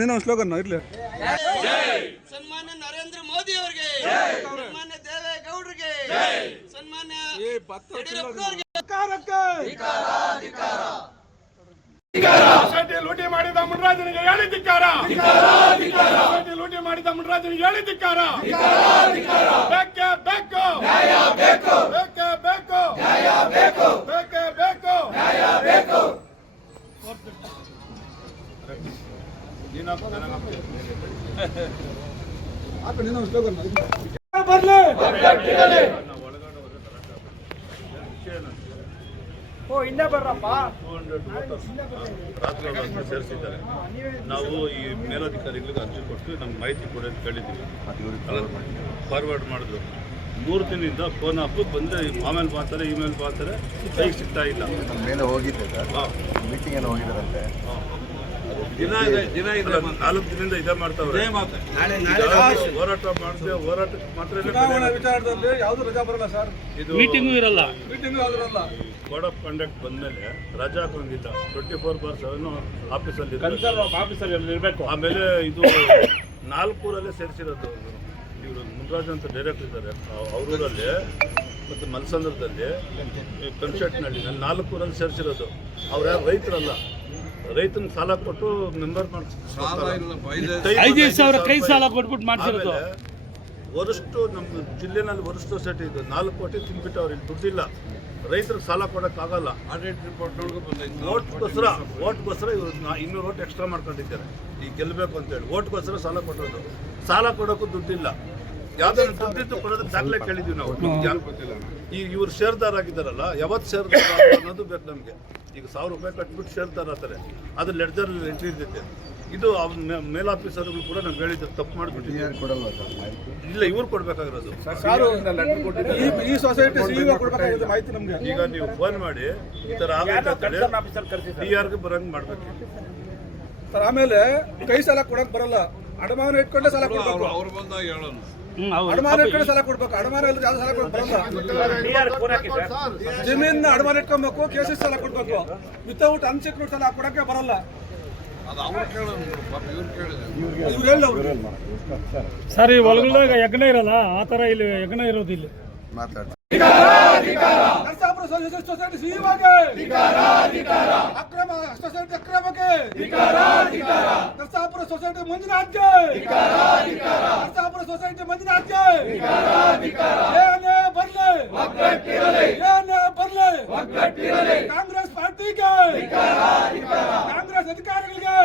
ನೀನು ಸ್ಲೋಗನ್ ಇರ್ಲಿ. ಸನ್ಮಾನ್ಯ ನರೇಂದ್ರ ಮೋದಿ ಅವರಿಗೆ, ಸನ್ಮಾನ್ಯ ದೇವೇಗೌಡರಿಗೆ, ಸನ್ಮಾನ್ಯ ಯಡಿಯೂರಪ್ಪನವರಿಗೆ ಲೂಟಿ ಮಾಡಿದ ಮುನ್ರಾಜನಿಗೆ ಹೇಳಿ ಧಿಕ್ಕಾರ. ಲೂಟಿ ಮಾಡಿದ ಮುನ್ರಾಜನಿಗೆ ಹೇಳಿ ಧಿಕ್ಕಾರ. ಬೇಕೇ ಬೇಕು, ಬೇಕೇ ಬೇಕು, ಬೇಕೇ ಬೇಕು. ನೀನು ಸ್ಲೋಗನ್ ಬರ್ಲಿ. ಹಿಂದೆ ಬರ್ರಪ್ಪ. ರಾತ್ರಿ ಸೇರಿಸಿದ್ದಾರೆ. ನಾವು ಈ ಮೇಲಧಿಕಾರಿಗಳಿಗೆ ಅರ್ಜಿ ಕೊಟ್ಟು ನಮ್ಗೆ ಮಾಹಿತಿ ಕೊಡಿ ಅಂತ ಕೇಳಿದ್ದೀವಿ. ಫಾರ್ವರ್ಡ್ ಮಾಡಿದ್ರು. 3 ದಿನದಿಂದ ಫೋನ್ ಹಾಕು ಬಂದರೆ ಆಮೇಲೆ ಮಾಡ್ತಾರೆ, ಇಮೇಲ್ ಮಾಡ್ತಾರೆ, ಕೈಗೆ ಸಿಗ್ತಾ ಇಲ್ಲ. ಮೇಲೆ ಹೋಗಿದ್ದೆ ಸರ್, ಮೀಟಿಂಗ್ ಏನೋ ಹೋಗಿದ್ದಾರಂತೆ. ದಿನ 4 ದಿನದಿಂದ ಇದೇ ಮಾಡ್ತಾವ್ರೆ. ಹೋರಾಟ ಮಾಡಿದ್ರೆ ಹೋರಾಟಕ್ಕೆ ಮಾತ್ರ ವಿಚಾರದಲ್ಲಿ ಯಾವ್ದು ರಜಾ ಬರಲ್ಲ ಸರ್. ಇದು ಮೀಟಿಂಗು ಇರಲ್ಲ. ಕೋಡ್ ಆಫ್ ಕಂಡಕ್ಟ್ ಬಂದಮೇಲೆ ರಜಾ ಹಾಕೋಂಗಿಲ್ಲ. 24/7 ಆಫೀಸಲ್ಲಿ ಇರಬೇಕು. ಆಮೇಲೆ ಇದು 4 ಊರಲ್ಲೇ ಸೇರಿಸಿರೋದು. ಇವರು ಮುನ್ರಾಜ್ ಅಂತ ಡೈರೆಕ್ಟರ್ ಇದ್ದಾರೆ ಅವರೂರಲ್ಲಿ ಮತ್ತು ಮಲ್ಸಂದ್ರದಲ್ಲಿ, ಕನ್ಸಟ್ನಲ್ಲಿ 4 ಊರಲ್ಲಿ ಸೇರಿಸಿರೋದು. ಅವ್ರು ಯಾರು ರೈತರಲ್ಲ. ರೈತನ ಸಾಲ ಕೊಟ್ಟು ಮೆಂಬರ್ $5,000 ಕೈ ಸಾಲ ಕೊಟ್ಬಿಟ್ಟು ಮಾಡ್ಸಿರೋದು. ವರಿಷ್ಠ ನಮ್ಮ ಜಿಲ್ಲೆನಲ್ಲಿ ವರಿಷ್ಠ ಸೊಸೈಟಿ ಇದು 4 ಕೋಟಿ ತಿನ್ಬಿಟ್ಟು ಅವ್ರಿಗೆ ದುಡ್ಡಿಲ್ಲ. ರೈತರಿಗೆ ಸಾಲ ಕೊಡೋಕ್ಕಾಗಲ್ಲ. ಓಟ್ಗೋಸ್ಕರ ಇವರು 200 ಓಟ್ ಎಕ್ಸ್ಟ್ರಾ ಮಾಡ್ಕೊಂಡಿದ್ದಾರೆ ಈಗ ಗೆಲ್ಲಬೇಕು ಅಂತೇಳಿ. ಓಟ್ಗೋಸ್ಕರ ಸಾಲ ಕೊಟ್ಟೋದು. ಸಾಲ ಕೊಡೋಕ್ಕೂ ದುಡ್ಡಿಲ್ಲ. ಯಾವ್ದಾದ್ರು ದುಡ್ಡಿದ್ದು ಕೊಡೋದಕ್ಕೆ ದಾಖಲೆ ಕೇಳಿದ್ವಿ ನಾವು. ಈಗ ಇವ್ರು ಶೇರ್ದಾರ ಆಗಿದ್ದಾರಲ್ಲ, ಯಾವತ್ತು ಶೇರ್ದಾರ ಅನ್ನೋದು ಬೇಕು ನಮಗೆ. ಈಗ 1,000 ರೂಪಾಯಿ ಕಟ್ಬಿಟ್ಟು ಶೇರ್ದಾರ ಆಗ್ತಾರೆ. ಅದು ಲೆಡ್ಜರಲ್ಲಿ ಎಂಟ್ರಿ ಇರ್ತೈತೆ. ಇದು ಅವ್ರ ಮೇಲ್ ಆಫೀಸರ್ಗಳು ಕೂಡ ನಮ್ಗೆ ಹೇಳಿದ್ರು ತಪ್ಪು ಮಾಡಿಬಿಟ್ಟಿದ್ದಾರೆ. ಇಲ್ಲ, ಇವ್ರು ಕೊಡ್ಬೇಕಾಗಿರೋದು. ಈ ಸೊಸೈಟಿ ಕೊಡ್ಬೇಕಾಗಿರೋದು ಮಾಹಿತಿ ನಮ್ಗೆ. ಈಗ ನೀವು ಫೋನ್ ಮಾಡಿ ಈ ಥರ ಆಗೈತೆ DRಗೆ ಬರಂಗೆ ಮಾಡ್ಬೇಕು ಸರ್. ಆಮೇಲೆ ಕೈ ಸಾಲ ಕೊಡಕ್ ಬರಲ್ಲ, ಅಡಮಾನ ಇಟ್ಕೊಂಡೆ ಸಾಲ ಕೊಡ್ಬೇಕು. ಅವ್ರು ಬಂದಾಗ ಹೇಳೋಣ. ಅಡಮಾನ ಇಟ್ಕೊಂಡೆ ಸಾಲ ಕೊಡ್ಬೇಕು. ಅಡಮಾನ ಇಲ್ಲದೆ ಯಾವ್ದು ಸಾಲ ಕೊಡಕ್ ಬರಲ್ಲ. ಜಮೀನ್ ಅಡಮಾನ ಇಟ್ಕೊಬೇಕು, ಕೇಸಸ್ ಸಾಲ ಕೊಡ್ಬೇಕು. ವಿತೌಟ್ ಅನ್ಸೆಕ್ಯೂರ್ಡ್ ಸಾಲ ಕೊಡಕ್ಕೆ ಬರಲ್ಲ. ಸರ್, ಈ ಹೊಲಗಳ್ದಾಗ ಯಜ್ಞ ಇರಲ್ಲ, ಆ ಥರ ಇಲ್ಲಿ ಯಜ್ಞ ಇರೋದು. ಇಲ್ಲಿ ಮಾತಾಡ್ತಾರೆ. ನರಸಾಪುರ ಸೊಸೈಟಿ ಸಿಇಒಗೆ ಅಕ್ರಮ, ಸೊಸೈಟಿ ಅಕ್ರಮಕ್ಕೆ ನರಸಾಪುರ ಸೊಸೈಟಿ ಮಂಜುನಾಥ್ಗೆ, ನರಸಾಪುರ ಸೊಸೈಟಿ ಮಂಜುನಾಥ್ಗೆ ಏನೇ ಬರ್ಲಿ, ಏನೇ ಬರ್ಲಿ, ಕಾಂಗ್ರೆಸ್ ಪಾರ್ಟಿಗೆ, ಕಾಂಗ್ರೆಸ್ ಅಧಿಕಾರಿಗಳಿಗೆ